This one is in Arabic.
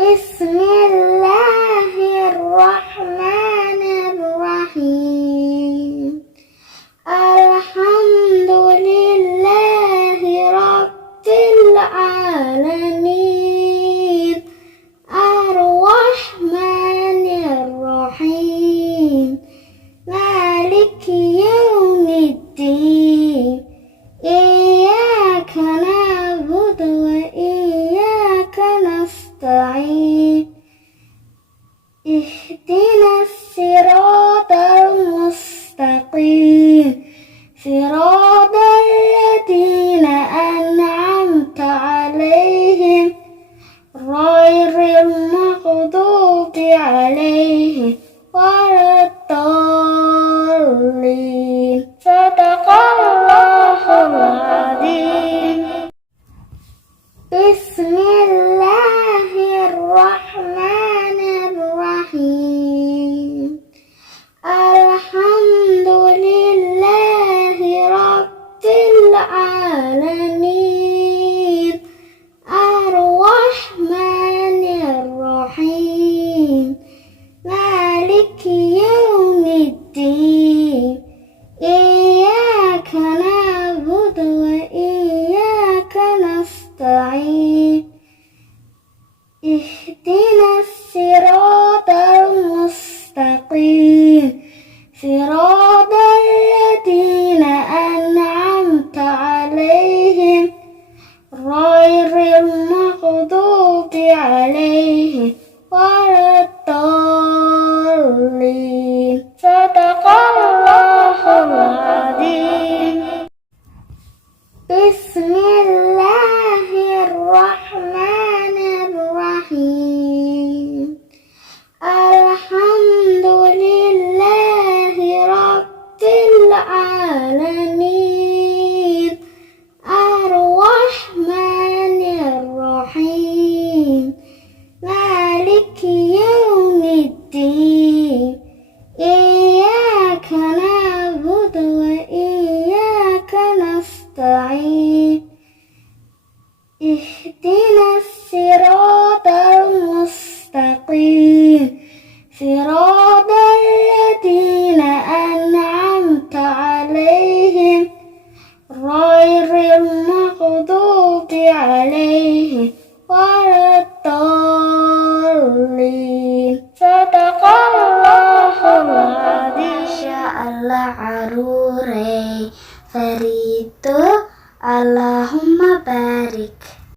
بسم الله الرحمن الرحيم. الحمد لله رب العالمين الرحمن الرحيم مالك يوم الدين إياك نعبد وإياك نستعين اهدنا الصراط المستقيم صراط الذين أنعمت عليهم غير المغضوب عليهم ولا الضالين. صدق الله العظيم. بسم الله الرحمن الرحيم. الحمد لله رب العالمين الرحمن الرحيم مالك يوم الدين إياك نعبد وإياك نستعين اهدنا الصراط المستقيم صراط الذين أنعمت عليهم غير المغضوب عليهم ولا الضالين. صدق الله العظيم. بسم الله الرحمن الرحيم. الحمد لله رب العالمين الرحمن الرحيم مالك يوم الدين إياك نعبد وإياك نستعين اهدنا الصراط المستقيم صراط الذين أنعمت عليهم غير المغضوب عليهم ولا الضالين. صدق الله العظيم. Masya Allah arure Farito Allahumma barik.